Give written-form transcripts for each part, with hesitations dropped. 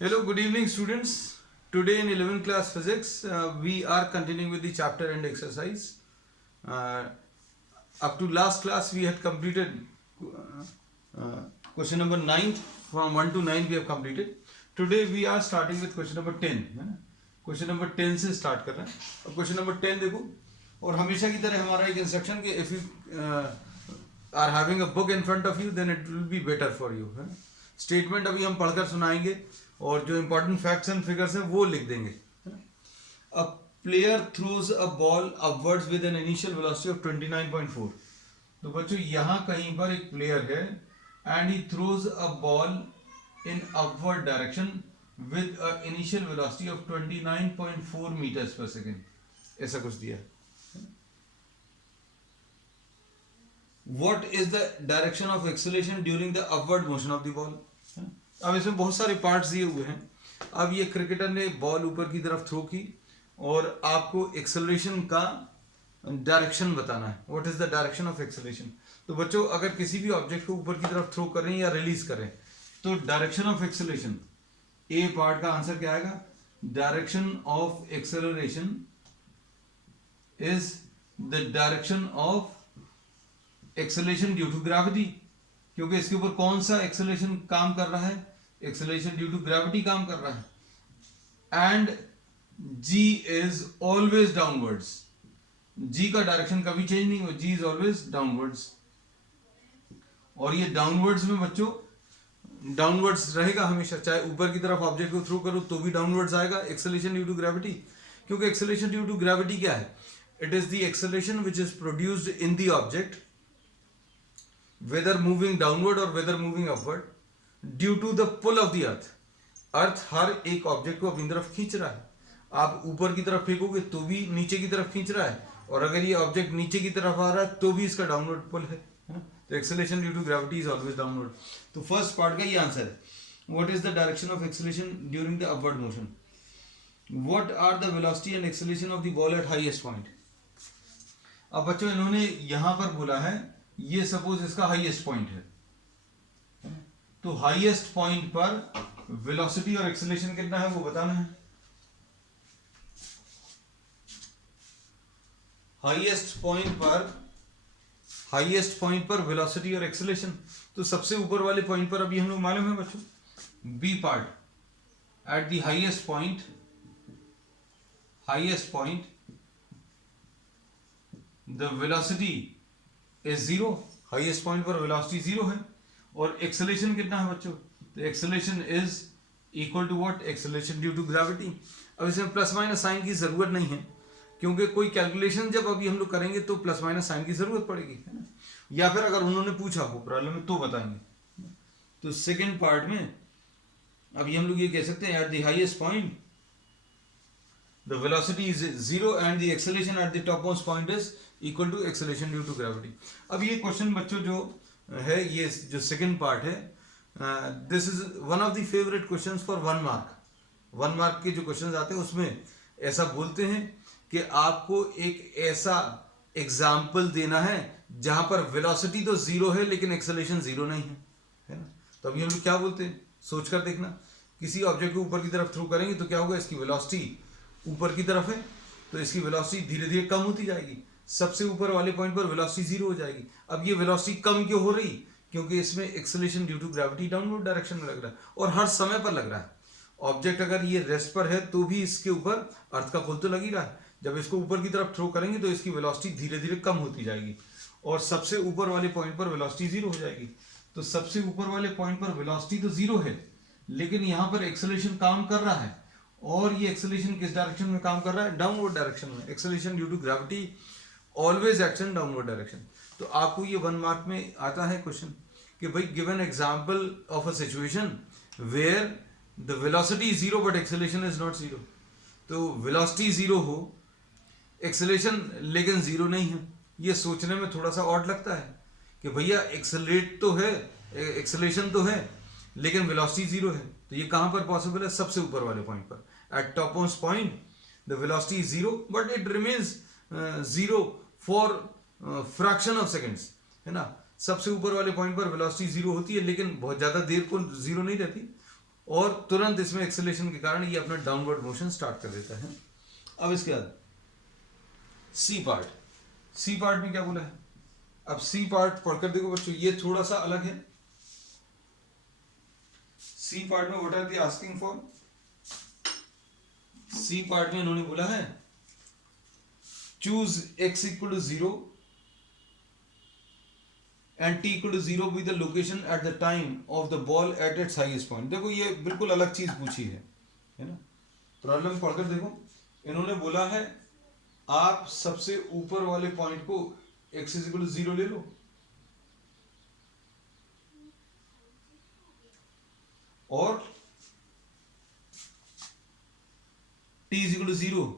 Hello, good evening, students. Today in 11th class physics, we are continuing with the chapter and exercise. Uh, Up to last class, we had completed question number 9. From 1 to 9, we have completed. Today, we are starting with question number 10. है ना? Question number 10 से start कर रहे हैं. अब question number 10 देखो. और हमेशा की तरह हमारा एक instruction कि if you are having a book in front of you, then it will be better for you. है ना? स्टेटमेंट अभी हम पढ़कर सुनाएंगे और जो इंपॉर्टेंट फैक्ट्स एंड फिगर्स हैं वो लिख देंगे. A player throws a ball upwards with an initial velocity of 29.4. तो बच्चों यहाँ कहीं पर एक प्लेयर है and he throws a ball in upward direction with a initial velocity of 29.4 metres per second. ऐसा कुछ दिया है. What is the direction of acceleration during the upward motion of the ball? अब इसमें बहुत सारे पार्ट्स दिए हुए हैं. अब ये क्रिकेटर ने बॉल ऊपर की तरफ थ्रो की और आपको एक्सेलरेशन का डायरेक्शन बताना है. What is the direction of acceleration? तो बच्चों अगर किसी भी ऑब्जेक्ट को ऊपर की तरफ थ्रो करें या रिलीज करें तो direction of acceleration, A part का आंसर क्या आएगा? Direction of acceleration is the direction of acceleration due to gravity. क्योंकि इसके ऊपर कौन सा एक्सेलरेशन काम कर रहा है? एक्सेलरेशन ड्यू टू ग्रेविटी काम कर रहा है. And G is always downwards. G का डायरेक्शन कभी चेंज नहीं हो. G is always downwards. और ये डाउनवर्ड्स में बच्चों डाउनवर्ड्स रहेगा हमेशा. चाहे ऊपर की तरफ ऑब्जेक्ट को थ्रो करो तो भी डाउनवर्ड्स आएगा. Acceleration due to gravity. क्योंकि एक्सेलरेशन ड्यू टू ग्रेविटी क्या है? It is the acceleration which is produced in the object whether moving downward or whether moving upward due to the pull of the earth. अर्थ हर एक object को अपनी तरफ खींच रहा है. आप ऊपर की तरफ फेंकोगे तो भी नीचे की तरफ खींच रहा है और अगर ये ऑब्जेक्ट नीचे की तरफ आ रहा है तो भी इसका डाउनवर्ड पुल है. तो acceleration due to gravity is always downward. तो फर्स्ट पार्ट का ये आंसर है. What is the direction of acceleration during the upward motion? What are the velocity and acceleration of the ball at highest point? अब बच्चों इन्होंने यहां पर बोला है ये सपोज इसका हाईएस्ट पॉइंट है. तो हाईएस्ट पॉइंट पर वेलोसिटी और एक्सेलरेशन कितना है वो बताना है. हाईएस्ट पॉइंट पर वेलोसिटी और एक्सेलरेशन. तो सबसे ऊपर वाले पॉइंट पर अभी हम लोग मालूम है बच्चों B part at the highest point the velocity is zero. Highest point पर वेलोसिटी जीरो है. और एक्सेलरेशन कितना है बच्चों? तो acceleration is equal to what? Acceleration due to gravity. अब इसमें प्लस माइनस साइन की जरूरत नहीं है क्योंकि कोई कैलकुलेशन जब अभी हम लोग करेंगे तो प्लस माइनस साइन की जरूरत पड़ेगी, है ना? या फिर अगर उन्होंने पूछा हो प्रॉब्लम में तो बताएंगे. तो सेकेंड पार्ट में अभी हम लोग ये कह सकते हैं eight the highest point the velocity is zero and the acceleration at the topmost point is equal to acceleration due to gravity. अब ये क्वेश्चन बच्चों जो है ये जो सेकंड पार्ट है this is one of the favourite questions for 1 mark. 1 mark के जो क्वेश्चंस आते हैं उसमें ऐसा बोलते हैं कि आपको एक ऐसा एग्जाम्पल देना है जहां पर वेलोसिटी तो जीरो है लेकिन एक्सेलरेशन जीरो नहीं है ना? तो अभी हम लोग क्या बोलते हैं सोचकर देखना. किसी ऑब्जेक्ट को ऊपर की तरफ थ्रो करेंगे तो क्या होगा? इसकी वेलोसिटी ऊपर की तरफ है तो इसकी वेलोसिटी धीरे धीरे कम होती जाएगी. सबसे ऊपर वाले पॉइंट पर वेलोसिटी जीरो हो जाएगी. अब ये वेलोसिटी कम क्यों हो रही? क्योंकि इसमें acceleration due to gravity downward direction में लग रहा है और हर समय पर लग रहा है. ऑब्जेक्ट अगर ये रेस्ट पर है तो भी इसके ऊपर अर्थ का पुल तो लग ही रहा है. जब इसको ऊपर की तरफ थ्रो करेंगे तो इसकी वेलोसिटी धीरे धीरे कम होती जाएगी और सबसे ऊपर वाले पॉइंट पर वेलोसिटी जीरो हो जाएगी. तो सबसे ऊपर वाले पॉइंट पर वेलोसिटी तो जीरो है लेकिन यहाँ पर एक्सेलरेशन काम कर रहा है और ये एक्सेलरेशन किस डायरेक्शन में काम कर रहा है? डाउनवर्ड डायरेक्शन में. Acceleration due to gravity always acts in downward direction. तो आपको ये 1 मार्क में आता है क्वेश्चन कि भाई give an example of a situation where the velocity is zero but acceleration is not zero. तो वेलोसिटी जीरो हो एक्सेलरेशन लेकिन जीरो नहीं है. ये सोचने में थोड़ा सा ऑड लगता है कि भैया एक्सेलरेट तो है, एक्सेलरेशन तो है लेकिन वेलोसिटी जीरो है. तो ये कहां पर पॉसिबल है? सबसे ऊपर वाले पॉइंट पर. At topmost point the velocity is zero but it remains zero for fraction of seconds, है ना? सबसे ऊपर वाले पॉइंट पर वेलोसिटी जीरो होती है लेकिन बहुत ज्यादा देर को जीरो नहीं रहती और तुरंत इसमें एक्सेलरेशन के कारण ये अपना डाउनवर्ड मोशन स्टार्ट कर देता है। अब इसके बाद सी पार्ट में क्या बोला है? अब सी पार्ट पढ़कर देखो बच्चों, ये थोड़ा सा अलग है। सी पार्ट में what are they asking for? C part में इन्होंने बोला है choose x equal to 0 and t equal to 0 with the location at the time of the ball at its highest point. देखो ये बिल्कुल अलग चीज पूछी है ना। प्रॉब्लम पढ़कर देखो, इन्होंने बोला है आप सबसे ऊपर वाले पॉइंट को x इज इक्वल टू 0 ले लो और t is equal to 0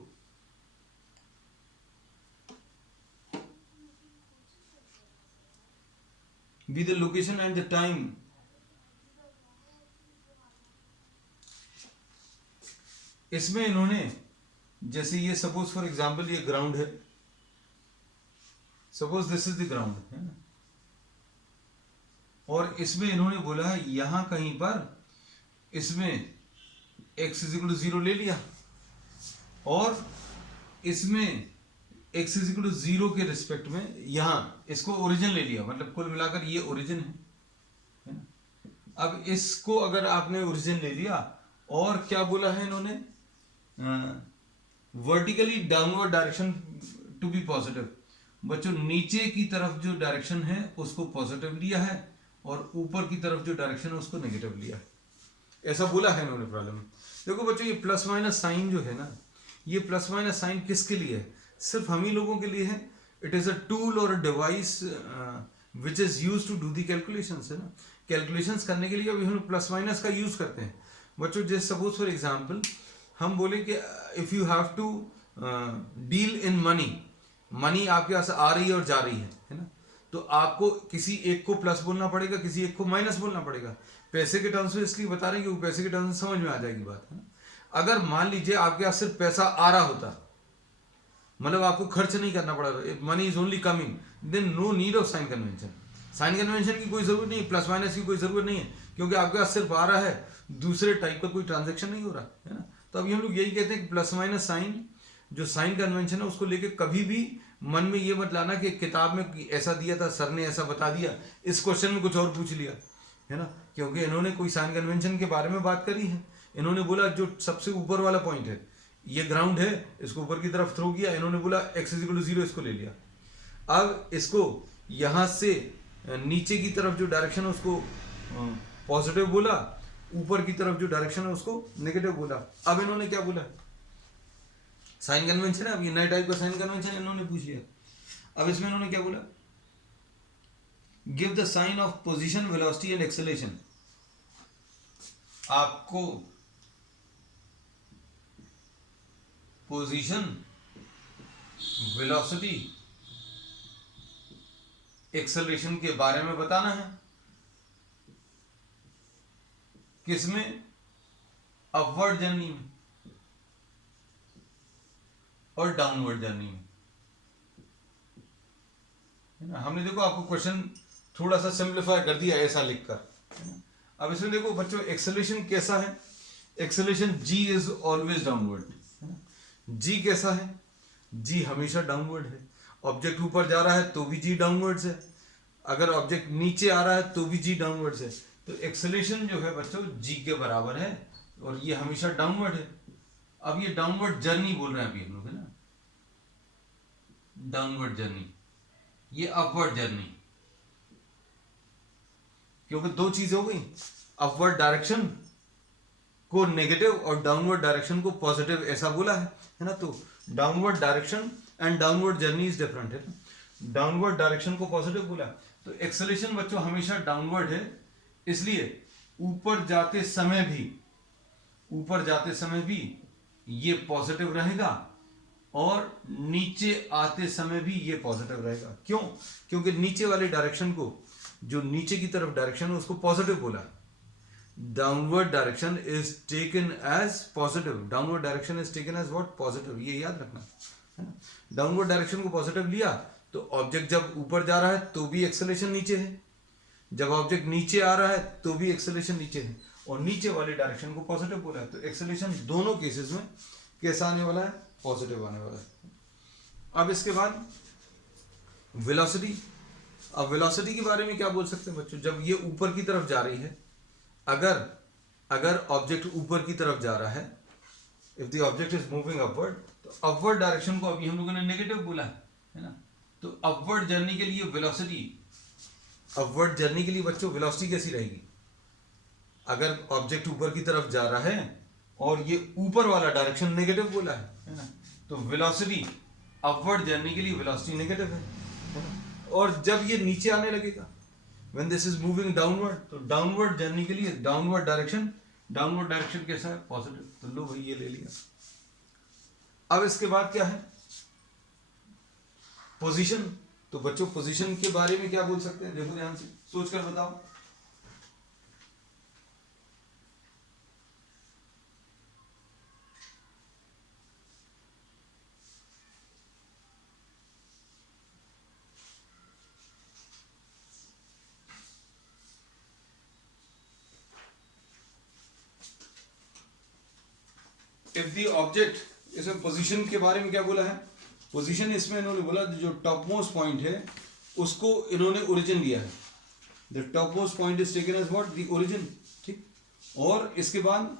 with the location and the time इसमें इन्होंने जैसे ये सपोज फॉर एग्जांपल ये ग्राउंड है, suppose this is the ground है ना, और इसमें इन्होंने बोला है यहां कहीं पर इसमें x इज इक्वल टू 0 ले लिया और इसमें x इज इक्वल टू 0 के रिस्पेक्ट में यहां इसको ओरिजिन ले लिया, मतलब कुल मिलाकर ये ओरिजिन है ना। अब इसको अगर आपने ओरिजिन ले लिया और क्या बोला है इन्होंने, vertically downward direction to be positive. बच्चों नीचे की तरफ जो डायरेक्शन है उसको पॉजिटिव लिया है और ऊपर की तरफ जो डायरेक्शन है उसको नेगेटिव लिया है, ऐसा बोला है इन्होंने प्रॉब्लम में। देखो बच्चों ये प्लस माइनस साइन जो है ना, ये प्लस माइनस साइन किसके लिए है? सिर्फ हम ही लोगों के लिए है। इट इज अ टूल और a device which is use to do the calculations है ना। कैलकुलेशंस करने के लिए अभी हम प्लस माइनस का यूज करते हैं बच्चों। जैसे सपोज फॉर एग्जांपल हम बोले कि if you have to deal in money, money आपके पास आ रही है और जा रही है ना, तो आपको किसी एक को प्लस बोलना पड़ेगा, किसी एक को माइनस बोलना पड़ेगा। पैसे के टर्म्स में इसलिए बता रहे हैं कि वो पैसे के टर्म्स में समझ में आ जाएगी बात है ना। अगर मान लीजिए आपके पास सिर्फ पैसा आ रहा होता, मतलब आपको खर्च नहीं करना पड़ा, money is only coming, then no need of sign convention. Sign convention की कोई जरूरत नहीं, प्लस माइनस की कोई जरूरत नहीं है, क्योंकि आपके पास सिर्फ आ रहा है, दूसरे टाइप का कोई ट्रांजेक्शन नहीं हो रहा है ना। तो अभी हम लोग यही कहते हैं कि प्लस माइनस साइन, जो साइन कन्वेंशन है उसको लेके कभी भी मन में ये मत लाना कि किताब में ऐसा दिया था, सर ने ऐसा बता दिया, इस क्वेश्चन में कुछ और पूछ लिया है ना। क्योंकि इन्होंने कोई साइन कन्वेंशन के बारे में बात करी है। इन्होंने बोला जो सबसे ऊपर वाला पॉइंट है, ये ग्राउंड है, इसको ऊपर की तरफ थ्रो किया, इन्होंने बोला x इज इक्वल टू 0, इसको ले लिया। अब इसको यहां से नीचे की तरफ जो डायरेक्शन है उसको पॉजिटिव बोला, ऊपर की तरफ जो डायरेक्शन है उसको नेगेटिव बोला। अब इन्होंने क्या बोला, साइन कन्वेंशन है, अब ये नए टाइप का साइन कन्वेंशन इन्होंने पूछ लिया। अब इसमें इन्होंने क्या बोला, give the sign of position, velocity and acceleration. आपको पोजीशन, वेलोसिटी, एक्सेलरेशन के बारे में बताना है। किसमें? अपवर्ड जर्नी में और डाउनवर्ड जर्नी में, है ना। हमने देखो आपको क्वेश्चन थोड़ा सा सिंप्लीफाई कर दिया ऐसा लिखकर। अब इसमें देखो बच्चों एक्सेलरेशन कैसा है, acceleration g is always downward. G कैसा है, जी हमेशा डाउनवर्ड है। ऑब्जेक्ट ऊपर जा रहा है तो भी जी डाउनवर्ड्स है, अगर ऑब्जेक्ट नीचे आ रहा है तो भी जी डाउनवर्ड्स है। तो एक्सेलरेशन जो है बच्चों जी के बराबर है और ये हमेशा डाउनवर्ड है। अब ये डाउनवर्ड जर्नी बोल रहे हैं अभी हम लोग, है ना, डाउनवर्ड जर्नी, ये अपवर्ड जर्नी, क्योंकि दो चीजें हो गई, अपवर्ड डायरेक्शन को नेगेटिव और डाउनवर्ड डायरेक्शन को पॉजिटिव, ऐसा बोला है ना। तो downward direction and downward journey is different है ना। डाउनवर्ड डायरेक्शन को पॉजिटिव बोला, तो एक्सेलरेशन बच्चों हमेशा डाउनवर्ड है, इसलिए ऊपर जाते समय भी ये पॉजिटिव रहेगा और नीचे आते समय भी ये पॉजिटिव रहेगा। क्यों? क्योंकि नीचे वाले डायरेक्शन को, जो नीचे की तरफ डायरेक्शन है उसको पॉजिटिव बोला। Downward direction is taken as positive, downward direction is taken as what? Positive, ये याद रखना है ना। डाउनवर्ड डायरेक्शन को पॉजिटिव लिया तो ऑब्जेक्ट जब ऊपर जा रहा है तो भी एक्सेलरेशन नीचे है, जब ऑब्जेक्ट नीचे आ रहा है तो भी एक्सेलरेशन नीचे है, और नीचे वाले डायरेक्शन को पॉजिटिव बोला है। तो एक्सेलरेशन दोनों केसेस में कैसा आने वाला है? पॉजिटिव आने वाला है। अब इसके बाद वेलोसिटी। अब वेलोसिटी के बारे में क्या बोल सकते हैं बच्चों? जब ये ऊपर की तरफ जा रही है, अगर ऑब्जेक्ट ऊपर की तरफ जा रहा है, if the object is moving upward, तो अपवर्ड डायरेक्शन को अभी हम लोगों ने नेगेटिव बोला है ना। तो अपवर्ड जर्नी के लिए वेलोसिटी, अपवर्ड जर्नी के लिए बच्चों वेलोसिटी कैसी रहेगी? अगर ऑब्जेक्ट ऊपर की तरफ जा रहा है और ये ऊपर वाला डायरेक्शन नेगेटिव बोला है ना, तो वेलोसिटी अपवर्ड जर्नी के लिए वेलोसिटी नेगेटिव है ना। और जब ये नीचे आने लगेगा, when this is moving downward, तो डाउनवर्ड जर्नी के लिए डाउनवर्ड डायरेक्शन कैसा है? पॉजिटिव। तो लो भाई ये ले लिया। अब इसके बाद क्या है? पोजीशन। तो बच्चों पोजीशन के बारे में क्या बोल सकते हैं? देखो ध्यान से सोच कर बताओ। इफ द ऑब्जेक्ट, इसमें पोजीशन के बारे में क्या बोला है? पोजीशन इसमें इन्होंने बोला जो टॉप मोस्ट पॉइंट है उसको इन्होंने ओरिजिन लिया है। The top most point is taken as what? The origin. ठीक। और इसके बाद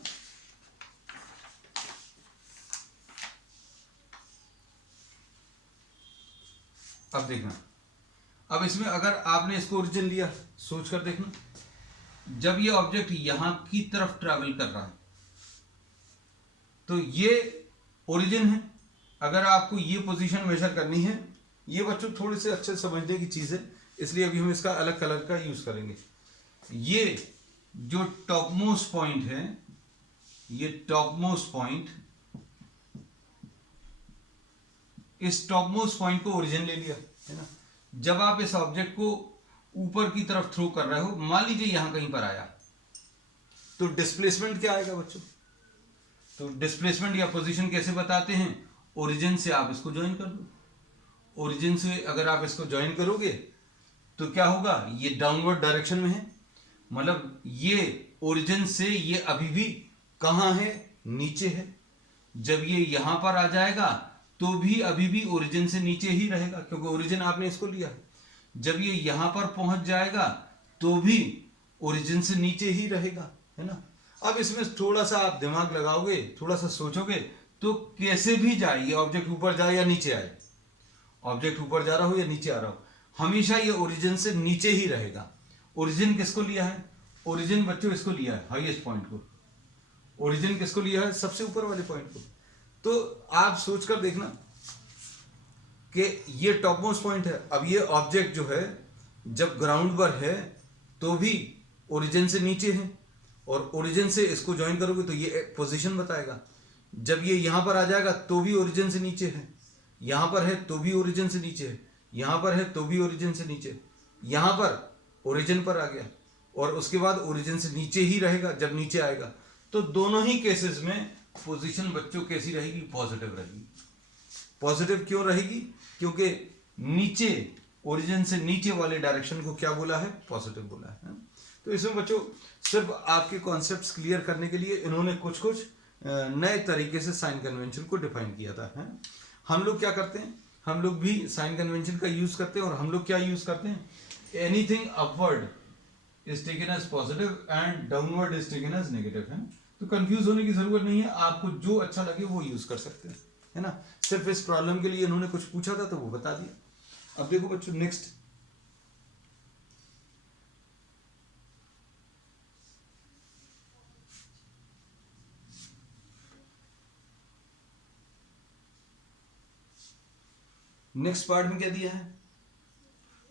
अब देखना, अब इसमें अगर आपने इसको ओरिजिन लिया, सोच कर देखना, जब ये ऑब्जेक्ट यहां की तरफ ट्रैवल कर रहा है तो ये ओरिजिन है। अगर आपको ये पोजीशन मेजर करनी है, ये बच्चों थोड़े से अच्छे समझने की चीज है, इसलिए अभी हम इसका अलग कलर का यूज करेंगे। ये जो टॉप मोस्ट पॉइंट है, ये टॉप मोस्ट पॉइंट, इस टॉप मोस्ट पॉइंट को ओरिजिन ले लिया है ना। जब आप इस ऑब्जेक्ट को ऊपर की तरफ थ्रो कर रहे हो, मान लीजिए यहां कहीं पर आया, तो डिस्प्लेसमेंट क्या आएगा बच्चों? तो डिस्प्लेसमेंट या पोजीशन कैसे बताते हैं? ओरिजिन से आप इसको ज्वाइन कर दो। ओरिजिन से अगर आप इसको ज्वाइन करोगे तो क्या होगा? ये डाउनवर्ड डायरेक्शन में है, मतलब ये ओरिजिन से ये अभी भी कहां है? नीचे है। जब ये यहां पर आ जाएगा तो भी अभी भी ओरिजिन से नीचे ही रहेगा, क्योंकि ओरिजिन आपने इसको लिया है। जब ये यहां पर पहुंच जाएगा तो भी ओरिजिन से नीचे ही रहेगा, है ना। अब इसमें थोड़ा सा आप दिमाग लगाओगे, थोड़ा सा सोचोगे, तो कैसे भी जाए, ये ऑब्जेक्ट ऊपर जाए या नीचे आए, ऑब्जेक्ट ऊपर जा रहा हो या नीचे आ रहा हो, हमेशा ये ओरिजिन से नीचे ही रहेगा। ओरिजिन किसको लिया है? ओरिजिन बच्चों इसको लिया है, हाईएस्ट पॉइंट को। ओरिजिन किसको लिया है? सबसे ऊपर वाले पॉइंट को। तो आप सोचकर देखना कि ये टॉप मोस्ट पॉइंट है। अब ये ऑब्जेक्ट जो है जब ग्राउंड पर है तो भी ओरिजिन से नीचे है, और ओरिजिन से इसको ज्वाइन करोगे तो ये पोजीशन बताएगा। जब ये यहां पर आ जाएगा तो भी ओरिजिन से नीचे है, यहां पर है तो भी ओरिजिन से नीचे है, यहां पर है तो भी ओरिजिन से नीचे, यहां पर ओरिजिन पर आ गया, और उसके बाद ओरिजिन से नीचे ही रहेगा जब नीचे आएगा। तो दोनों ही केसेस में पोजीशन बच्चों कैसी रहेगी? पॉजिटिव रहेगी। पॉजिटिव क्यों रहेगी? क्योंकि नीचे, ओरिजिन से नीचे वाले डायरेक्शन को क्या बोला है? पॉजिटिव बोला है। तो इसमें बच्चों सिर्फ आपके कॉन्सेप्ट्स क्लियर करने के लिए इन्होंने कुछ कुछ नए तरीके से साइन कन्वेंशन को डिफाइन किया था, है? हम लोग क्या करते हैं? हम लोग भी साइन कन्वेंशन का यूज करते हैं, और हम लोग क्या यूज करते हैं? Anything upward is taken as positive and downward is taken as negative, है। तो कंफ्यूज होने की जरूरत नहीं है, आपको जो अच्छा लगे वो यूज कर सकते हैं, है ना। सिर्फ इस प्रॉब्लम के लिए इन्होंने कुछ पूछा था तो वो बता दिया। अब देखो बच्चों नेक्स्ट, नेक्स्ट पार्ट में क्या दिया है?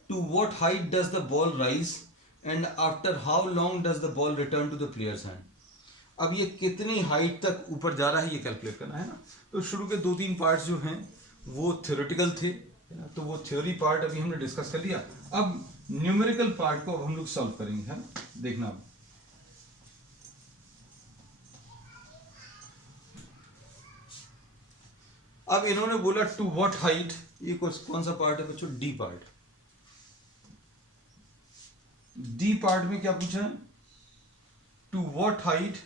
To what height does the ball rise and after how long does the ball return to the player's hand. अब ये कितनी हाइट तक ऊपर जा रहा है ये कैलकुलेट करना है ना। तो शुरू के 2-3 पार्ट्स जो हैं वो थ्योरेटिकल थे, है ना, तो वो थ्योरी पार्ट अभी हमने डिस्कस कर लिया। अब न्यूमेरिकल पार्ट को अब हम लोग सॉल्व करेंगे, है ना। देखना अब इन्होंने बोला टू व्हाट हाइट, ये कौन सा पार्ट है बच्चों? D part. डी पार्ट में क्या पूछा है? To what height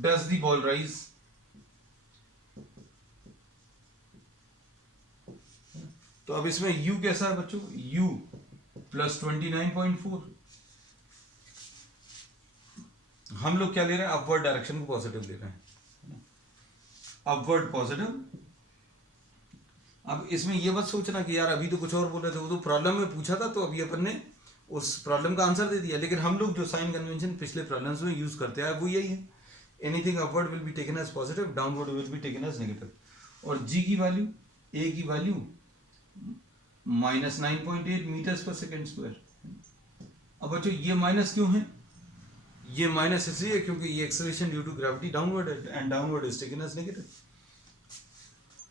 does the ball rise? तो अब इसमें u कैसा है बच्चों? u plus 29.4। हम लोग क्या ले रहे हैं? अपवर्ड डायरेक्शन को पॉजिटिव ले रहे हैं, अपवर्ड पॉजिटिव। अब इसमें ये मत सोचना कि यार अभी तो कुछ और बोल रहे थे, वो तो प्रॉब्लम में पूछा था तो अभी अपन ने उस प्रॉब्लम का आंसर दे दिया। लेकिन हम लोग जो साइन कन्वेंशन पिछले प्रॉब्लम्स में यूज करते हैं वो यही है, anything upward will be taken as positive, downward will be taken as negative. और g की वैल्यू, a की value -9.8 metres per second square. अब बच्चों ये माइनस क्यों है? ये माइनस इसलिए है क्योंकि ये acceleration due to gravity downward है, and downward is taken as negative.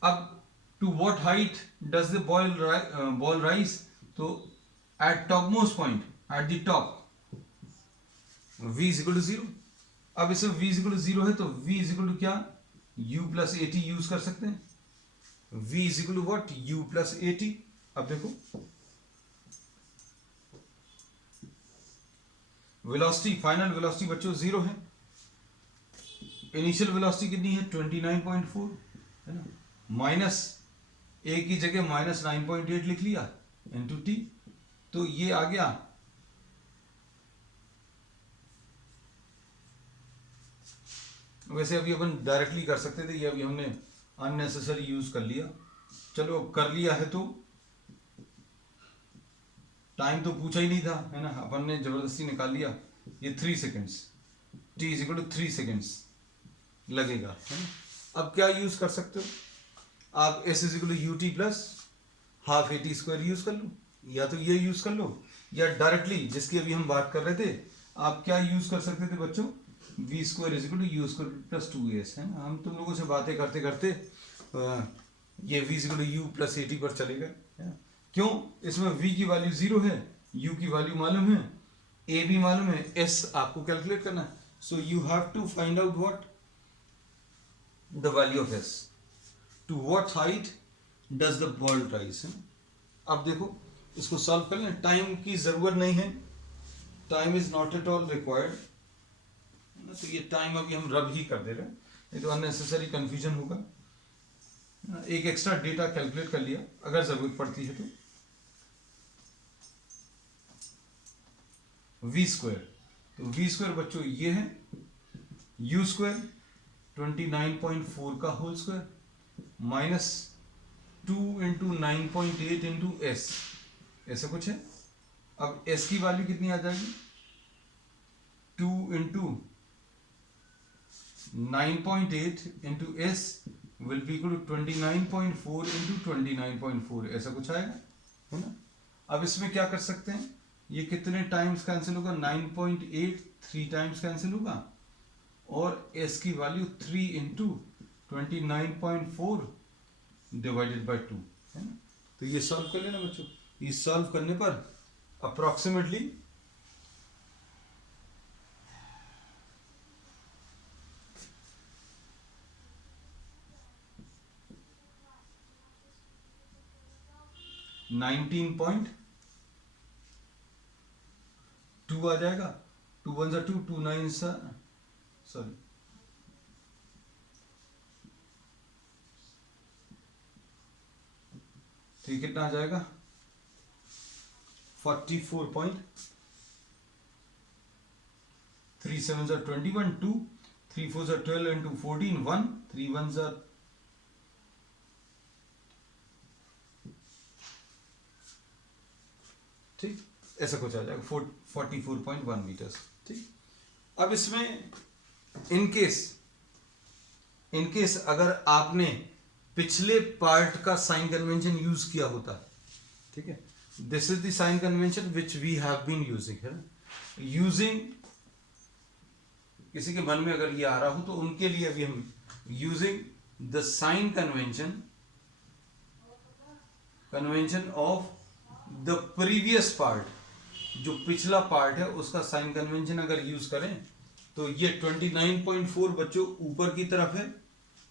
अब to what height does the ball rise? तो at top most point, at the top, v is equal to 0। अब इसमें v इज इक्वल टू 0 है तो v is equal to क्या? u plus at use कर सकते हैं। v is equal to what? u plus at। अब देखो वेलोसिटी, फाइनल वेलोसिटी बच्चों 0 है। इनिशियल वेलोसिटी कितनी है? 29.4 है ना। माइनस a की जगह -9.8 लिख लिया इंटू t, तो ये आ गया वैसे अभी अपन डायरेक्टली कर सकते थे, ये अभी हमने अननेसेसरी यूज कर लिया। चलो कर लिया है तो टाइम तो पूछा ही नहीं था, है ना, अपन ने जबरदस्ती निकाल लिया। ये 3 seconds, t is equal to 3 seconds लगेगा, है ना। अब क्या यूज कर सकते हो आप? s is equal to ut plus half at square use कर लो, या तो ये यूज कर लो, या डायरेक्टली जिसकी अभी हम बात कर रहे थे आप क्या यूज कर सकते थे बच्चों? v square is equal to u square plus 2as, है ना। हम तुम लोगों से बातें करते करते ये v is equal to u plus at पर चले गए, है ना। क्यों? इसमें v की वैल्यू 0 है, u की वैल्यू मालूम है, a भी मालूम है, s आपको कैलकुलेट करना है। So you have to find out what the value of s, to what height does the ball rise, है ना। अब देखो इसको सॉल्व कर लें, टाइम की जरूरत नहीं है, time is not at all required. तो ये टाइम अभी हम रब ही कर दे रहे हैं, नहीं तो अननेसेसरी कंफ्यूजन होगा। एक एक्स्ट्रा डेटा कैलकुलेट कर लिया अगर जरूरत पड़ती है तो। v स्क्वायर, तो v स्क्वायर बच्चों ये है u स्क्वायर 29.4 का whole square minus 2 into 9.8 into s, ऐसा कुछ है। अब s की वैल्यू कितनी आ जाएगी? 2 into 9.8 into s will be equal to 29.4 into 29.4, ऐसा कुछ आएगा, है ना। अब इसमें क्या कर सकते हैं? ये कितने टाइम्स कैंसिल होगा? 9.8 3 टाइम्स कैंसिल होगा, और s की वैल्यू 3 इंटू 29.4 डिवाइडेड बाय 2, है ना। तो ये सॉल्व कर लेना बच्चों। ये सॉल्व करने पर अप्रोक्सीमेटली $19.2 आ जाएगा। 2 1 2 2 9 सॉरी तो ये कितना आ जाएगा? 44.37 21 2 3 4 12 into 14 1 3 1 ठीक, ऐसा कुछ आ जाएगा 44.1 मीटर्स। ठीक, अब इसमें इनकेस अगर आपने पिछले पार्ट का साइन कन्वेंशन यूज किया होता, ठीक है, this is the sign convention which we have been using, है ना। यूजिंग, किसी के मन में अगर ये आ रहा हो तो उनके लिए अभी हम using the sign convention of the previous part, जो पिछला पार्ट है उसका साइन कन्वेंशन अगर यूज करें तो ये 29.4 बच्चों ऊपर की तरफ है,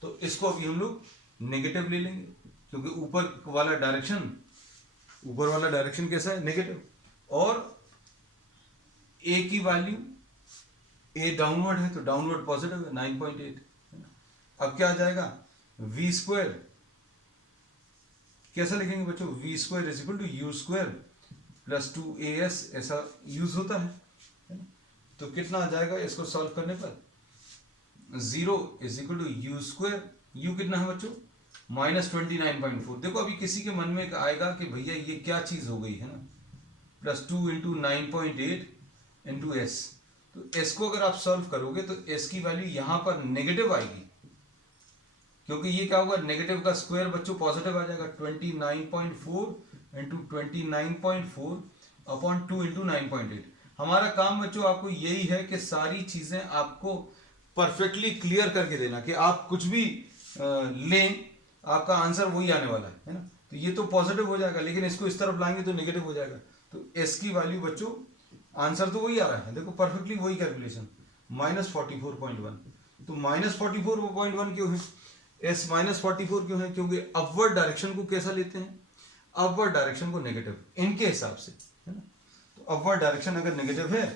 तो इसको अभी हम लोग नेगेटिव ले लेंगे क्योंकि ऊपर वाला डायरेक्शन ऊपर वाला डायरेक्शन कैसा है, नेगेटिव, और ए की वैल्यू, ए डाउनवर्ड है तो डाउनवर्ड पॉजिटिव है 9.8, है ना। अब क्या आ जाएगा, वी स्क्वायर कैसा लिखेंगे बच्चों, v square is equal to u square plus 2as, ऐसा यूज होता है ना। तो कितना आ जाएगा इसको सॉल्व करने पर, 0 is equal to u square, u कितना है बच्चों, -29.4। देखो अभी किसी के मन में आएगा कि भैया ये क्या चीज हो गई, है ना, प्लस 2 इंटू 9.8 इंटू एस। तो एस को अगर आप सॉल्व करोगे तो एस की वैल्यू यहां पर नेगेटिव आएगी, क्योंकि ये क्या होगा, नेगेटिव का स्क्वायर बच्चों पॉजिटिव आ जाएगा, 29.4 इंटू 29.4 अपॉन 2 इंटू 9.8। हमारा काम बच्चों आपको यही है कि सारी चीजें आपको परफेक्टली क्लियर करके देना, कि आप कुछ भी लें आपका आंसर वही आने वाला है ना। तो ये तो पॉजिटिव हो जाएगा, लेकिन इसको इस तरफ लाएंगे तो नेगेटिव हो जाएगा। तो एस की वैल्यू बच्चों आंसर तो वही आ रहा है, देखो परफेक्टली वही कैलकुलेशन, -44.1। तो -44.1 क्यों है, एस -44 क्यों है, क्योंकि अपवर्ड डायरेक्शन को कैसा लेते हैं, अपवर्ड डायरेक्शन को नेगेटिव इनके हिसाब से, है ना। तो अपवर्ड डायरेक्शन अगर नेगेटिव है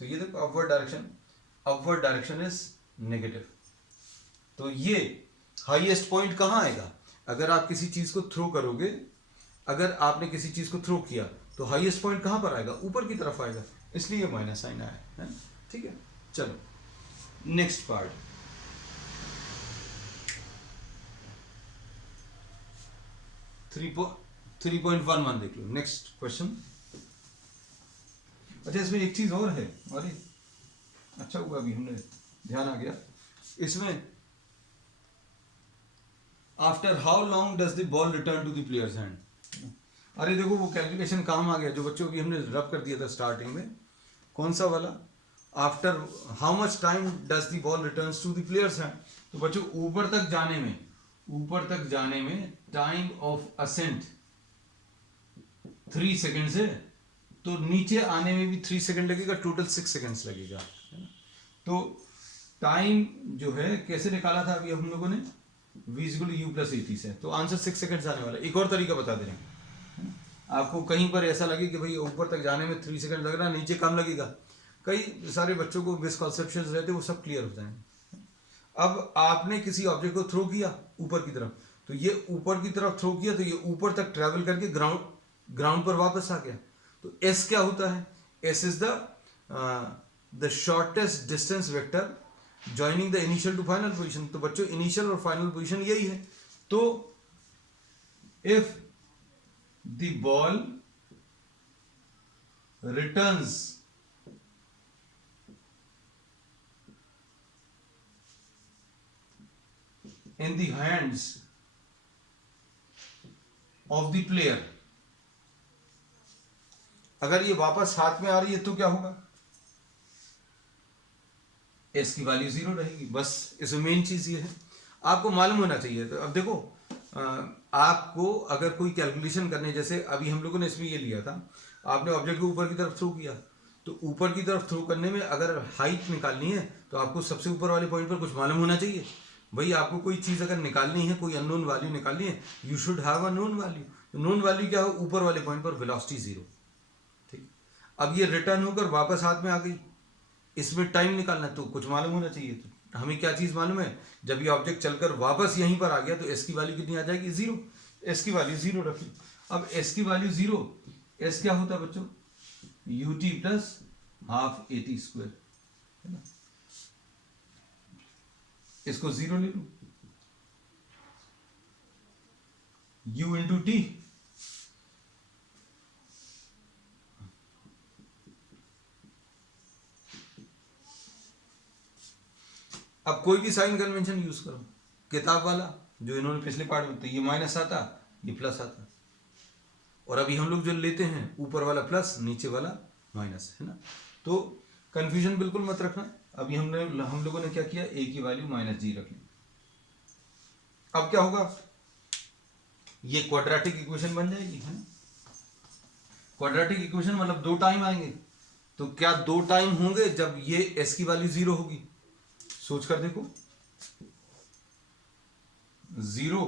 तो ये देखो अपवर्ड डायरेक्शन इज नेगेटिव। तो ये हाईएस्ट पॉइंट कहाँ आएगा, अगर आप किसी चीज को थ्रो करोगे, अगर आपने किसी चीज को थ्रो किया तो हाईएस्ट पॉइंट कहाँ पर आएगा, ऊपर की तरफ आएगा, इसलिए माइनस साइन आया है, ठीक है। चलो next part, three point one देख लो, नेक्स्ट क्वेश्चन। अच्छा इसमें एक चीज और है, अरे अच्छा हुआ अभी हमने ध्यान आ गया इसमें, after how long does the ball return to the player's hand. अरे देखो वो कैलकुलेशन काम आ गया जो बच्चों की हमने रब कर दिया था स्टार्टिंग में, कौन सा वाला, after how much time does the ball returns to the player's hand. तो बच्चों ऊपर तक जाने में टाइम ऑफ असेंट 3 सेकेंड्स है, तो नीचे आने में भी 3 सेकेंड लगेगा, टोटल 6 सेकेंड्स लगेगा। तो टाइम जो है कैसे निकाला था अभी हम लोगों ने, v = u + 80 से, तो आंसर 6 सेकेंड्स आने वाला है। एक और तरीका बता दे रहे हैं, आपको कहीं पर ऐसा लगे कि भाई ऊपर तक जाने में 3 सेकेंड लग रहा है, नीचे कम लगेगा, कई सारे बच्चों को मिसकॉन्सेप्शंस रहते हैं, वो सब क्लियर हो जाएंगे। अब आपने किसी ऑब्जेक्ट को थ्रो किया ऊपर की तरफ, तो ये ऊपर की तरफ थ्रो किया तो ये ऊपर तक ट्रैवल करके ग्राउंड पर वापस आ गया। तो एस क्या होता है, s is the shortest distance vector joining the initial to final position. तो बच्चों इनिशियल और फाइनल पोजीशन यही है। तो if the ball returns in the hands of the player, अगर ये वापस हाथ में आ रही है तो क्या होगा, एस की वैल्यू 0 रहेगी। बस इसमें मेन चीज ये है, आपको मालूम होना चाहिए। तो अब देखो आपको अगर कोई कैलकुलेशन करने, जैसे अभी हम लोगों ने इसमें ये लिया था, आपने ऑब्जेक्ट को ऊपर की तरफ थ्रो किया, तो ऊपर की तरफ थ्रो करने में अगर हाइट निकालनी है तो आपको सबसे ऊपर वाले पॉइंट पर कुछ मालूम होना चाहिए। भाई आपको कोई चीज़ अगर निकालनी है, कोई अननोन वैल्यू निकालनी है, you should have a known value. तो नोन वैल्यू क्या हो, ऊपर वाले पॉइंट पर वेलोसिटी 0, ठीक। अब ये रिटर्न होकर वापस हाथ में आ गई, इसमें टाइम निकालना तो कुछ मालूम होना चाहिए। तो हमें क्या चीज़ मालूम है, जब ये ऑब्जेक्ट चलकर वापस यहीं पर आ गया तो एस की वैल्यू कितनी आ जाएगी, 0। एस की वैल्यू 0 रखी। अब एस की वैल्यू 0, एस क्या होता है बच्चों, ut + ½ at², है ना। इसको 0 ले लो, u × t, अब कोई भी साइन कन्वेंशन यूज करो, किताब वाला जो इन्होंने पिछले पार्ट में, तो ये माइनस आता, ये प्लस आता, और अभी हम लोग जो लेते हैं ऊपर वाला प्लस नीचे वाला माइनस, है ना। तो कंफ्यूजन बिल्कुल मत रखना। अभी हम लोगों ने क्या किया, a की वैल्यू -g रख ली। अब क्या होगा, ये क्वाड्रेटिक इक्वेशन बन जाएगी, है ना। क्वाड्रेटिक इक्वेशन मतलब 2 टाइम आएंगे, तो क्या 2 टाइम होंगे जब ये s की वैल्यू 0 होगी। सोच कर देखो, 0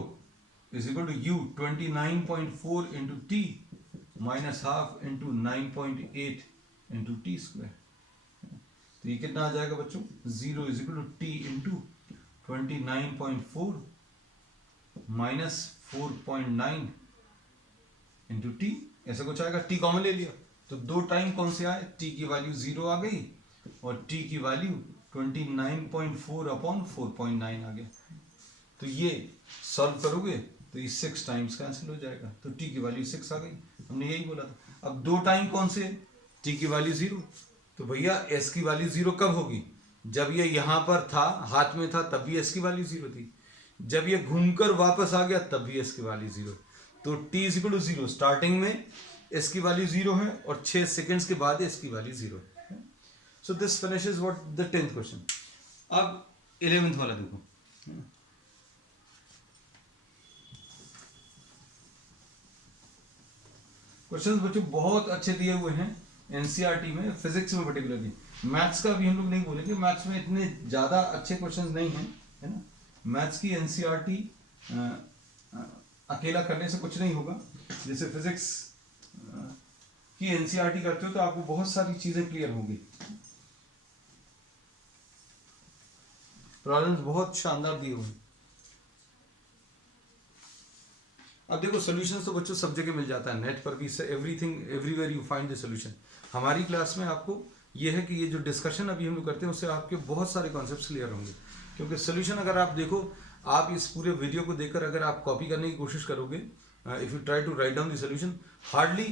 = u 29.4 × t minus half into 9.8 into t square. तो ये कितना आ जाएगा बच्चों, 0 is equal to t into 29.4 minus 4.9 into t, ऐसा कुछ आएगा। टी कॉमन ले लिया तो दो टाइम कौन से आए, टी की वैल्यू 0 आ गई और टी की वैल्यू 29.4 अपॉन 4.9 आ गया। तो ये सॉल्व करोगे तो ये 6 टाइम्स कैंसिल हो जाएगा, तो टी की वैल्यू 6 आ गई। हमने यही बोला था। अब दो टाइम कौन से, टी की वैल्यू 0, तो भैया एस की वैल्यू 0 कब होगी, जब ये यहां पर था, हाथ में था, तब भी एस की वैल्यू 0 थी। जब ये घूमकर वापस आ गया तब भी एस की वैल्यू 0। तो t is equal to 0, starting में एस की वैल्यू 0 है और 6 सेकेंड्स के बाद एस की वैल्यू 0 है। So this finishes what the 10th question. अब 11th वाला देखो। क्वेश्चंस बच्चों बहुत अच्छे दिए हुए हैं एनसीईआरटी में, फिजिक्स में पर्टिकुलरली। मैथ्स का भी हम लोग नहीं बोलेंगे, मैथ्स में इतने ज्यादा अच्छे क्वेश्चंस नहीं हैं, है ना। मैथ्स की एनसीईआरटी अकेला करने से कुछ नहीं होगा। जैसे फिजिक्स की एनसीईआरटी करते हो तो आपको बहुत सारी चीजें क्लियर होंगी। प्रॉब्लम्स बहुत शानदार दिए हुए हैं। अब देखो सॉल्यूशंस तो बच्चों सब जगह मिल जाता है, नेट पर भी, everything everywhere you find the solution. हमारी क्लास में आपको ये है कि ये जो डिस्कशन अभी हम लोग करते हैं उससे आपके बहुत सारे कॉन्सेप्ट्स क्लियर होंगे। क्योंकि सॉल्यूशन अगर आप देखो, आप इस पूरे वीडियो को देखकर अगर आप कॉपी करने की कोशिश करोगे, if you try to write down the solution, hardly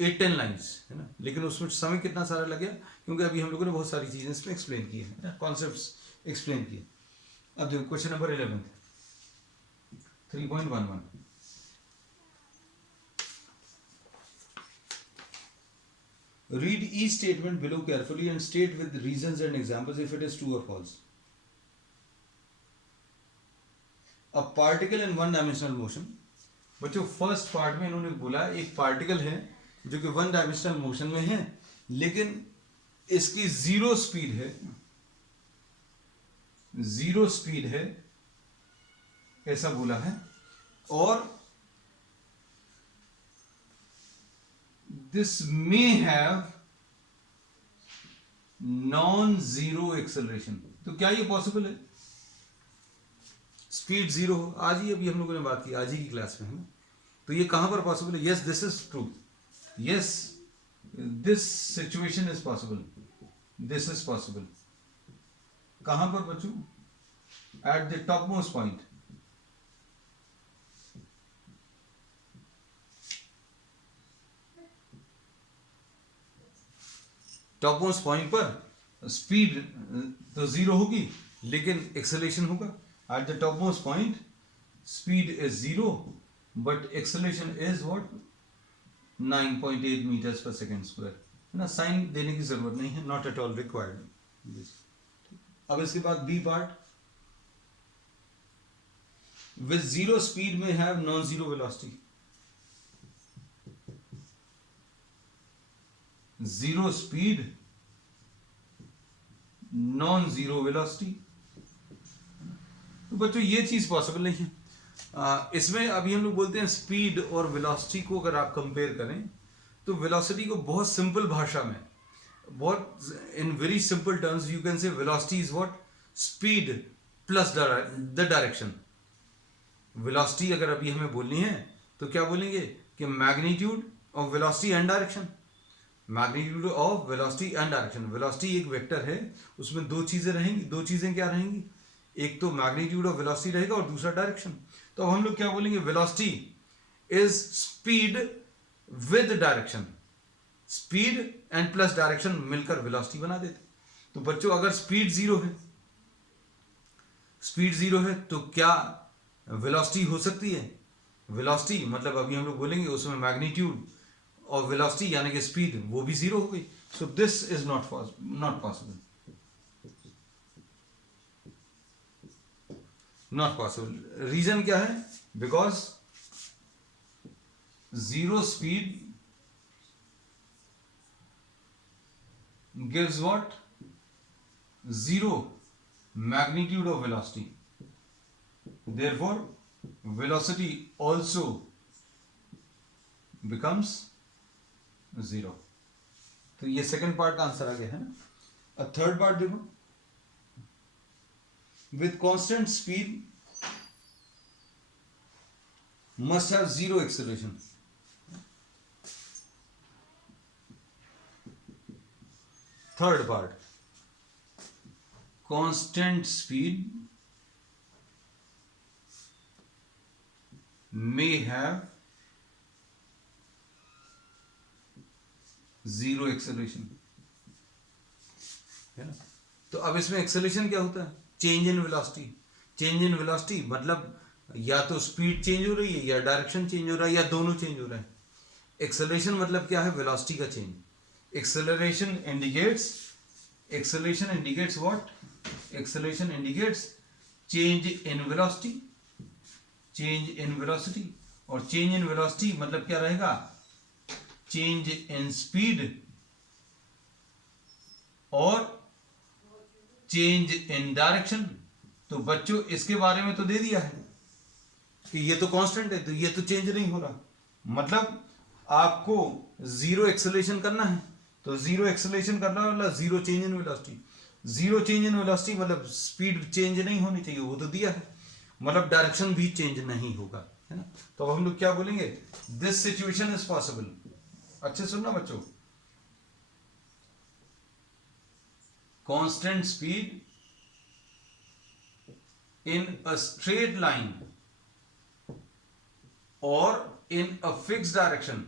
8-10 lines, है ना। लेकिन उसमें समय कितना सारा लग गया, क्योंकि अभी हम लोगों ने बहुत सारी चीजें इसमें एक्सप्लेन की है, कॉन्सेप्ट एक्सप्लेन किए। अब देखो question number 11, 3.11। Read each statement below carefully and state with reasons and examples if it is true or false. A particle in one dimensional motion. बच्चों फर्स्ट पार्ट में इन्होंने बोला एक पार्टिकल है जो कि वन डायमेंशनल मोशन में है, लेकिन इसकी जीरो स्पीड है, जीरो स्पीड है ऐसा बोला है, और this may have non-zero acceleration। तो क्या ये पॉसिबल है स्पीड जीरो हो? आज ही अभी हम लोगों ने बात की, आज ही की क्लास में, है ना। तो ये कहां पर पॉसिबल है? Yes this is true, yes this situation is possible, this is possible. कहां पर बच्चों? At the top most point. Top most point पर स्पीड तो जीरो होगी लेकिन एक्सेलरेशन होगा। At the top most point speed is zero but acceleration is what 9.8 metres per second square, है ना। साइन देने की जरूरत नहीं है, नॉट एट ऑल रिक्वायर्ड। अब इसके बाद B part, with zero speed may have non zero velocity. Zero speed non zero velocity. तो बच्चों ये चीज पॉसिबल नहीं है। इसमें अभी हम लोग बोलते हैं स्पीड और वेलोसिटी को अगर आप कंपेयर करें तो वेलोसिटी को बहुत सिंपल भाषा में, बहुत in very simple terms you can say velocity is what, speed plus the direction. Velocity अगर अभी हमें बोलनी है तो क्या बोलेंगे कि magnitude of velocity and direction, magnitude of velocity and direction. Velocity एक वेक्टर है, उसमें दो चीजें रहेंगी, दो चीजें क्या रहेंगी, एक तो मैग्नीट्यूड ऑफ वेलोसिटी रहेगा और दूसरा डायरेक्शन। तो हम लोग क्या बोलेंगे, velocity is speed with direction, speed and plus direction मिलकर वेलोसिटी बना देते। तो बच्चों अगर स्पीड जीरो है, स्पीड जीरो है तो क्या वेलोसिटी हो सकती है? वेलोसिटी मतलब अभी हम लोग बोलेंगे उसमें मैग्नीट्यूड और वेलोसिटी यानी कि स्पीड वो भी जीरो हो गई। So this is not possible, not possible. Reason क्या है? Because zero speed gives what, zero magnitude of velocity, therefore velocity also becomes 0। तो ये सेकंड पार्ट का आंसर आ गया है ना। अब थर्ड पार्ट देखो, with constant speed must have zero acceleration. Third part, constant speed may have zero acceleration, है ना। तो अब इसमें एक्सेलरेशन क्या होता है? Change in velocity. Change in velocity मतलब या तो स्पीड चेंज हो रही है या डायरेक्शन चेंज हो रहा है या दोनों चेंज हो रहा है। एक्सेलरेशन मतलब क्या है? वेलोसिटी का change. Acceleration indicates what? Acceleration indicates change in velocity, change in velocity. और चेंज इन वेलोसिटी मतलब क्या रहेगा? चेंज इन स्पीड और चेंज इन डायरेक्शन। तो बच्चों इसके बारे में तो दे दिया है कि ये तो कांस्टेंट है, तो ये तो चेंज नहीं हो रहा। मतलब आपको जीरो एक्सेलरेशन करना है, तो जीरो एक्सेलरेशन करना मतलब zero change in velocity. Zero change in velocity मतलब स्पीड चेंज नहीं होनी चाहिए, वो तो दिया है। मतलब डायरेक्शन भी चेंज नहीं होगा, है ना। तो अब हम लोग क्या बोलेंगे? This situation is possible. अच्छे सुनना बच्चों, constant speed in a straight line or in a fixed direction.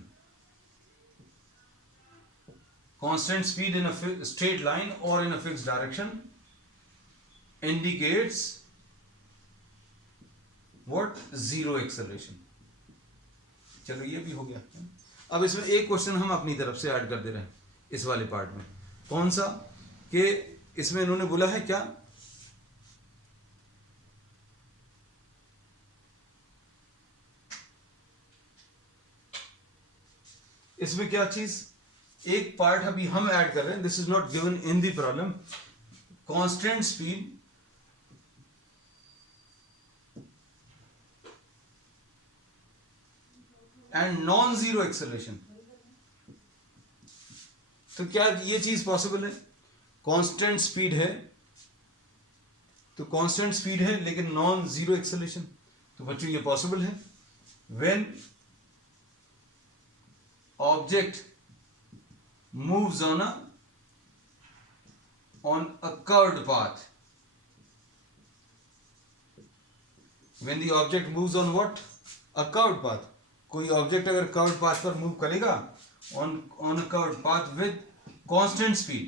Constant speed in a straight line or in a fixed direction indicates what? Zero acceleration. चलो ये भी हो गया। अब इसमें एक क्वेश्चन हम अपनी तरफ से ऐड कर दे रहे हैं इस वाले पार्ट में। कौन सा? कि इसमें इन्होंने बोला है क्या? इसमें क्या चीज, एक पार्ट अभी हम ऐड कर रहे हैं, this is not given in the problem. Constant speed and non zero acceleration. तो क्या ये चीज पॉसिबल है? कांस्टेंट स्पीड है, तो कांस्टेंट स्पीड है लेकिन नॉन जीरो एक्सेलरेशन। तो बच्चों ये पॉसिबल है when object moves on a curved path. When the object moves on what? A curved path. कोई ऑब्जेक्ट अगर कर्व्ड पाथ पर मूव करेगा on a curved path with constant speed,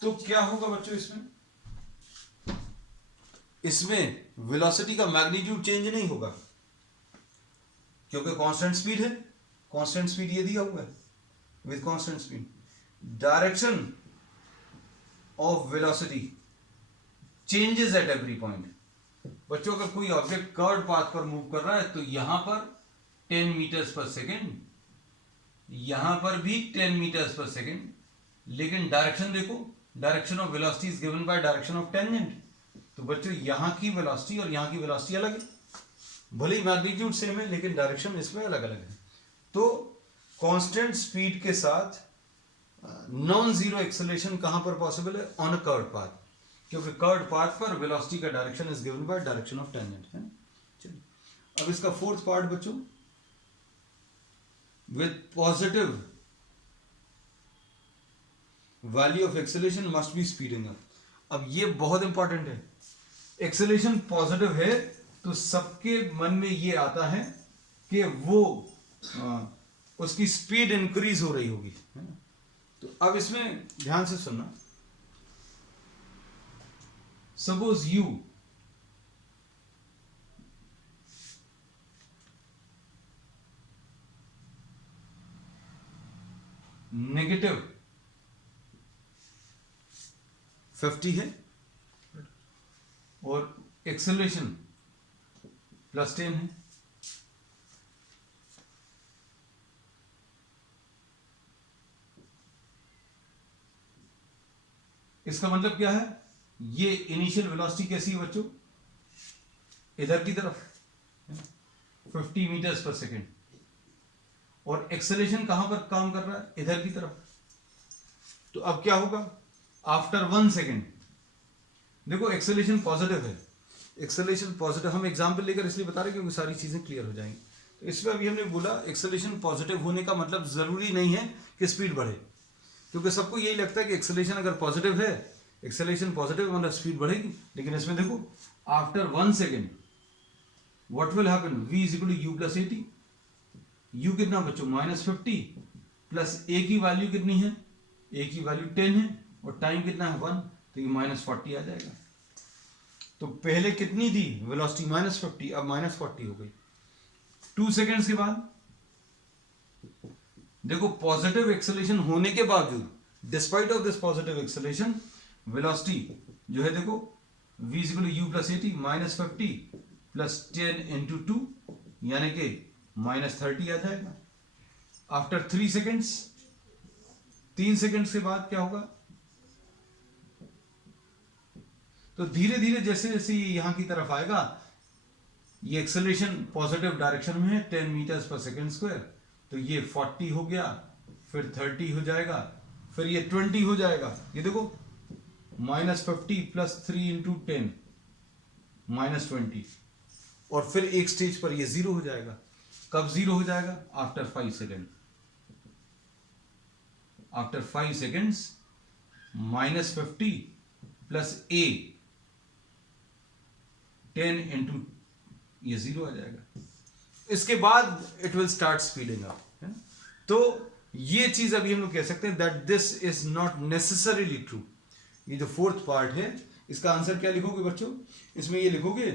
तो क्या होगा बच्चों? इसमें वेलोसिटी का मैग्नीट्यूड चेंज नहीं होगा क्योंकि कांस्टेंट स्पीड है। कांस्टेंट स्पीड ये दिया हुआ है with constant speed. Direction of velocity changes at every point. बच्चों अगर कोई ऑब्जेक्ट कर्व्ड पाथ पर मूव कर रहा है तो यहां पर 10 मीटर्स पर सेकेंड, यहां पर भी 10 मीटर्स पर सेकेंड, लेकिन डायरेक्शन देखो, direction of velocity is given by direction of tangent. तो बच्चों यहां की वेलोसिटी और यहां की वेलोसिटी अलग है, भले ही मैग्नीट्यूड सेम है लेकिन डायरेक्शन इसमें अलग अलग है। तो कांस्टेंट स्पीड के साथ नॉन जीरो एक्सेलरेशन कहां पर पॉसिबल है? ऑन अ कर्व्ड पाथ, क्योंकि कर्व्ड पाथ पर वेलोसिटी का direction is given by direction of tangent, है। चलिए अब इसका फोर्थ पार्ट बच्चों, with positive value of acceleration must be speeding up. अब ये बहुत इंपॉर्टेंट है। एक्सेलरेशन पॉजिटिव है तो सबके मन में ये आता है कि वो उसकी स्पीड इंक्रीज हो रही होगी, है ना। तो अब इसमें ध्यान से सुनना। सपोज यू नेगेटिव 50 है और एक्सेलरेशन +10 है। इसका मतलब क्या है? ये इनिशियल वेलोसिटी कैसी है बच्चों? इधर की तरफ 50 मीटर्स पर सेकेंड, और एक्सेलरेशन कहां पर काम कर रहा है, इधर की तरफ। तो अब क्या होगा आफ्टर 1 सेकेंड, देखो एक्सेलरेशन पॉजिटिव है, एक्सेलरेशन पॉजिटिव, हम एग्जाम्पल लेकर इसलिए बता रहे हैं क्योंकि सारी चीजें क्लियर हो जाएंगी। तो इसमें अभी हमने बोला एक्सेलरेशन पॉजिटिव होने का मतलब जरूरी नहीं है कि स्पीड बढ़े, क्योंकि सबको यही लगता है कि एक्सेलरेशन अगर पॉजिटिव है, एक्सेलरेशन पॉजिटिव मतलब स्पीड बढ़ेगी, लेकिन इसमें देखो after 1 second what will happen, v is equal to u plus 80, u कितना बच्चों -50 प्लस a की वैल्यू कितनी है, a की वैल्यू 10 है और टाइम कितना है 1, तो ये -40 आ जाएगा। तो पहले कितनी थी वेलोसिटी -50, अब -40 हो गई। 2 सेकेंड्स के बाद देखो पॉजिटिव एक्सेलरेशन होने के बावजूद, despite of this positive acceleration, velocity जो है देखो v is equal to u plus 80 -50 plus 10 into 2 यानी कि -30 आ जाएगा। आफ्टर 3 सेकेंड्स, 3 सेकेंड्स के बाद क्या होगा, तो धीरे धीरे जैसे जैसे यहां की तरफ आएगा, ये एक्सेलरेशन पॉजिटिव डायरेक्शन में है 10 मीटर्स पर सेकेंड स्क्वायर, तो ये 40 हो गया, फिर 30 हो जाएगा, फिर ये 20 हो जाएगा। ये देखो -50 प्लस 3 इंटू 10 -20, और फिर एक स्टेज पर ये 0 हो जाएगा। कब 0 हो जाएगा, after 5 second, after 5 seconds -50 plus a 10 into ये 0 आ जाएगा। इसके बाद it will start speeding up. तो ये चीज अभी हम लोग कह सकते हैं that this is not necessarily true. ये जो फोर्थ पार्ट है इसका आंसर क्या लिखोगे बच्चों, इसमें ये लिखोगे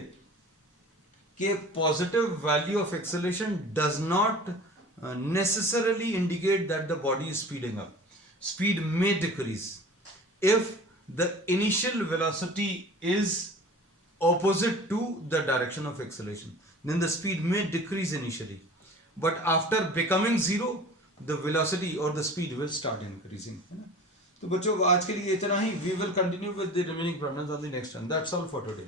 कि positive value of acceleration does not necessarily indicate that the body is speeding up. Speed may decrease if the initial velocity is opposite to the direction of acceleration. Then the speed may decrease initially, but after becoming zero, the velocity or the speed will start increasing. तो बच्चों आज के लिए इतना ही. We will continue with the remaining problems on the next one. That's all for today.